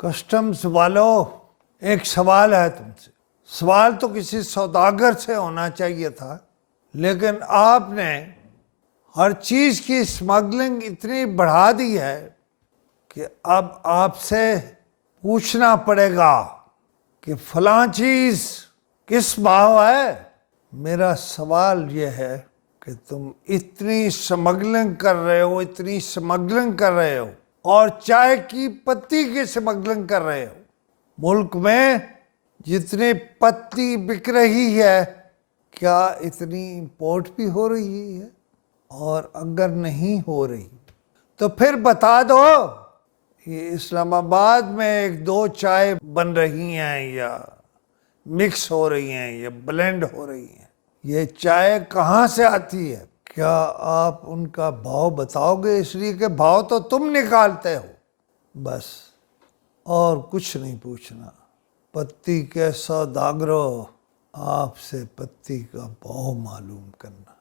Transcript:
Customs والوں، ایک سوال ہے تم سے. سوال تو کسی سوداگر سے ہونا چاہیے تھا، لیکن آپ نے ہر چیز کی اسمگلنگ اتنی بڑھا دی ہے کہ اب آپ سے پوچھنا پڑے گا کہ فلاں چیز کس بھاؤ ہے. میرا سوال یہ ہے کہ تم اتنی اسمگلنگ کر رہے ہو، اتنی اسمگلنگ کر رہے ہو، اور چائے کی پتی کی اسمگلنگ کر رہے ہو. ملک میں جتنی پتی بک رہی ہے، کیا اتنی امپورٹ بھی ہو رہی ہے؟ اور اگر نہیں ہو رہی تو پھر بتا دو. یہ اسلام آباد میں ایک دو چائے بن رہی ہیں یا مکس ہو رہی ہیں یا بلینڈ ہو رہی ہیں، یہ چائے کہاں سے آتی ہے؟ کیا آپ ان کا بھاؤ بتاؤ گے؟ اس لیے کہ بھاؤ تو تم نکالتے ہو، بس اور کچھ نہیں پوچھنا. پتی کے سوداگروں، آپ سے پتی کا بھاؤ معلوم کرنا.